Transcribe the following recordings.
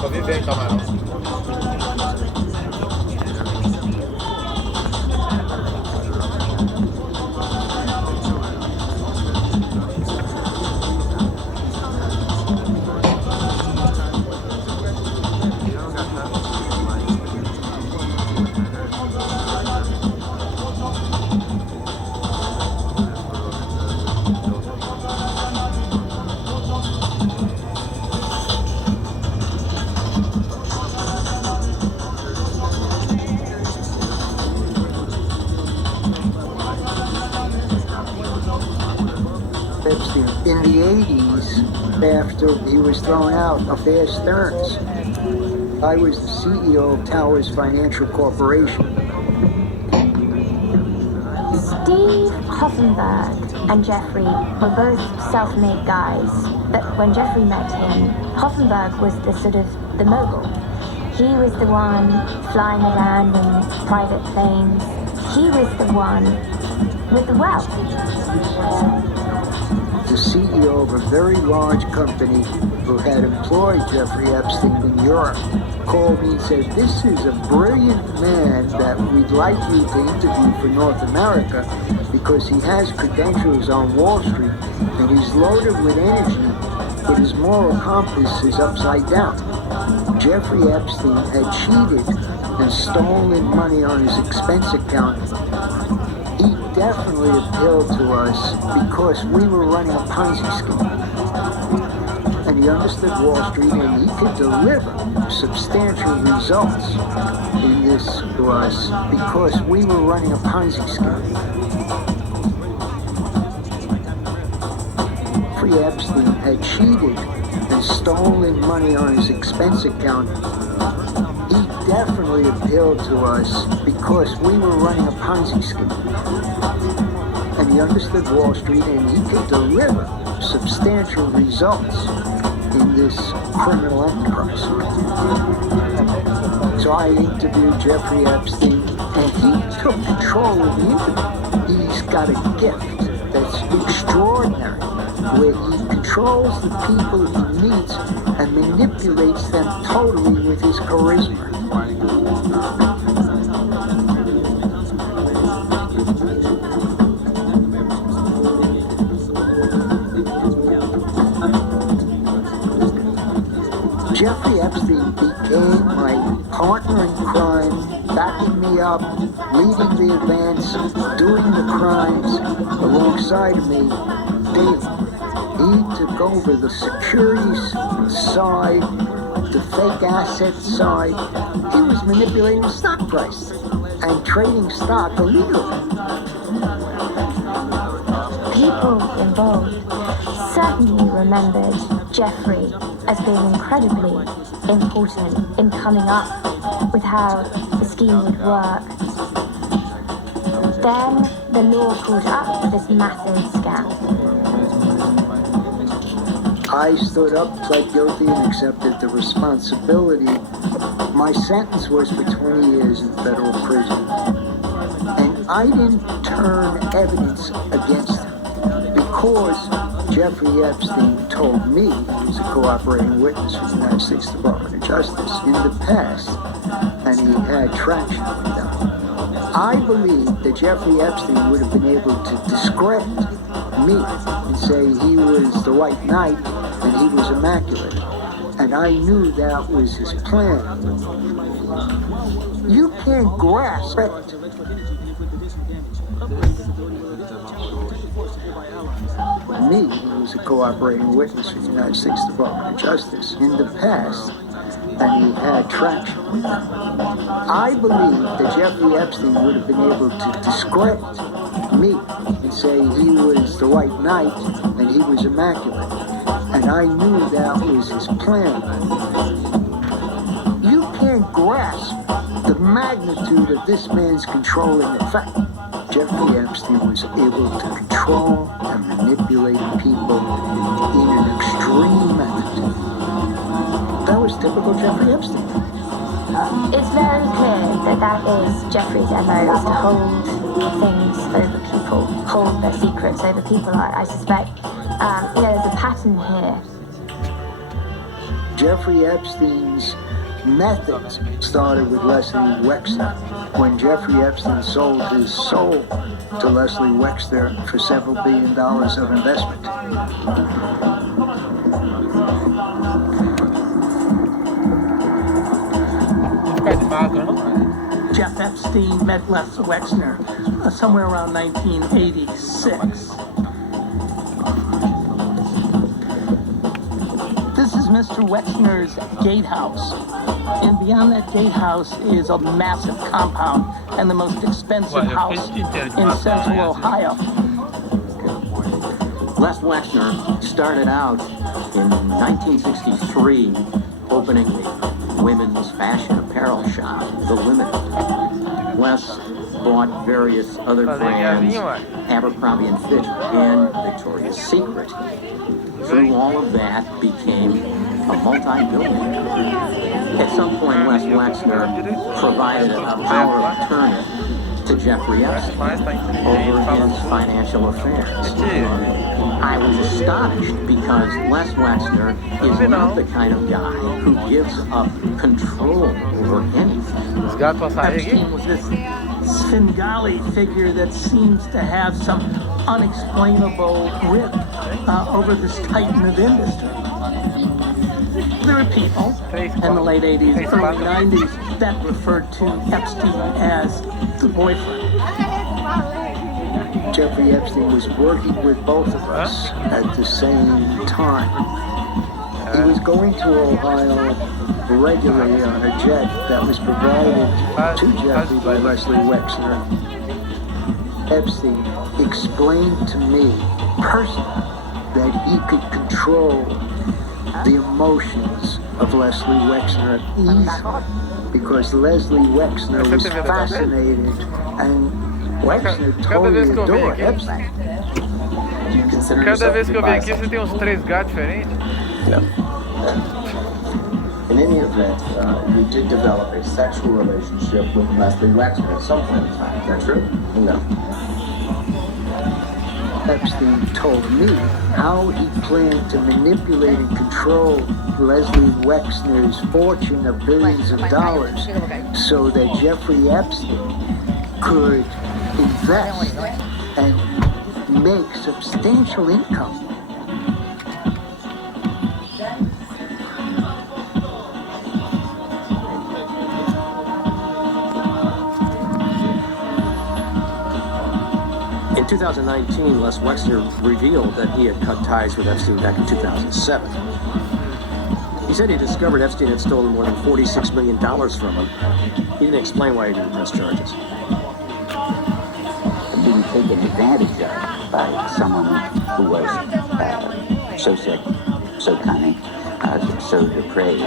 Tô vivendo então, mano. In the 80s, after he was thrown out of Bear Stearns, I was the CEO of Towers Financial Corporation. Steve Hoffenberg and Jeffrey were both self-made guys, but when Jeffrey met him, Hoffenberg was the mogul. He was the one flying around in private planes. He was the one with the wealth. The CEO of a very large company who had employed Jeffrey Epstein in Europe called me and said, "This is a brilliant man that we'd like you to interview for North America because he has credentials on Wall Street and he's loaded with energy, but his moral compass is upside down." Jeffrey Epstein had cheated and stolen money on his expense account. He definitely appealed to us because we were running a Ponzi scheme. And he understood Wall Street and he could deliver substantial results in this to us because we were running a Ponzi scheme. Jeffrey Epstein had cheated and stolen money on his expense account. He definitely appealed to us because we were running a Ponzi scheme. And he understood Wall Street and he could deliver substantial results in this criminal enterprise. So I interviewed Jeffrey Epstein and he took control of the interview. He's got a gift that's extraordinary, where he controls the people he meets and manipulates them totally with his charisma. Jeffrey Epstein became my partner in crime, backing me up, leading the events, doing the crimes alongside of me daily. He took over the securities side, the fake asset side. He was manipulating the stock price and trading stock illegally. People involved certainly remembered Jeffrey as being incredibly important in coming up with how the scheme would work. Then the law caught up with this massive scam. I stood up, pled guilty, and accepted the responsibility. My sentence was for 20 years in federal prison. And I didn't turn evidence against him because Jeffrey Epstein told me he was a cooperating witness for the United States Department of Justice in the past, and he had traction with them. I believe that Jeffrey Epstein would have been able to discredit me and say he was the white knight and he was immaculate. And I knew that was his plan. You can't grasp it. Me, who was a cooperating witness for the United States Department of Justice in the past, and he had traction with them. I believe that Jeffrey Epstein would have been able to discredit me and say he was the white knight and he was immaculate. And I knew that was his plan. You can't grasp the magnitude of this man's controlling effect. Jeffrey Epstein was able to control and manipulate people in an extreme method. That was typical Jeffrey Epstein. It's very clear that that is Jeffrey's MO, is to hold things over people, hold their secrets over people. I suspect, there's a pattern here. Jeffrey Epstein's methods started with Leslie Wexner when Jeffrey Epstein sold his soul to Leslie Wexner for several $1 billion of investment. Jeff Epstein met Leslie Wexner somewhere around 1986. This is Mr. Wexner's gatehouse. And beyond that gatehouse is a massive compound and the most expensive house in central Ohio. Les Wexner started out in 1963 opening the women's fashion apparel shop, The Women. Les bought various other brands, Abercrombie & Fitch and Victoria's Secret. Through all of that became a multi-billionaire. At some point, Les Wexner provided a power of attorney to Jeffrey Epstein over his financial affairs. I was astonished because Les Wexner is not the kind of guy who gives up control over anything. Epstein was this Svengali figure that seems to have some unexplainable grip over this titan of industry. There were people in the late 80s, early 90s that referred to Epstein as the boyfriend. Jeffrey Epstein was working with both of us at the same time. He was going to Ohio regularly on a jet that was provided to Jeffrey by Leslie Wexner. Epstein explained to me personally that he could control the emotions of Leslie Wexner easily because Leslie Wexner was fascinated and Wexner totally adored Epstein. Cada vez que eu venho aqui, você tem uns 3 gatos diferentes? In any event, you did develop a sexual relationship with Leslie Wexner at some point in time. Is that true? No. Epstein told me how he planned to manipulate and control Leslie Wexner's fortune of billions of dollars so that Jeffrey Epstein could invest and make substantial income. In 2019, Les Wexner revealed that he had cut ties with Epstein back in 2007. He said he discovered Epstein had stolen more than $46 million from him. He didn't explain why he didn't press charges. Being taken advantage of by someone who was so sick, so cunning, so depraved,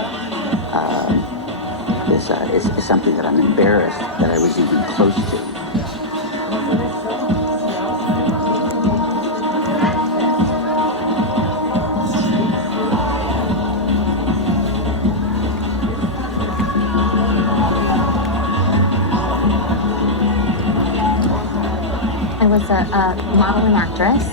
is something that I'm embarrassed that I was even close to. I was a model and actress,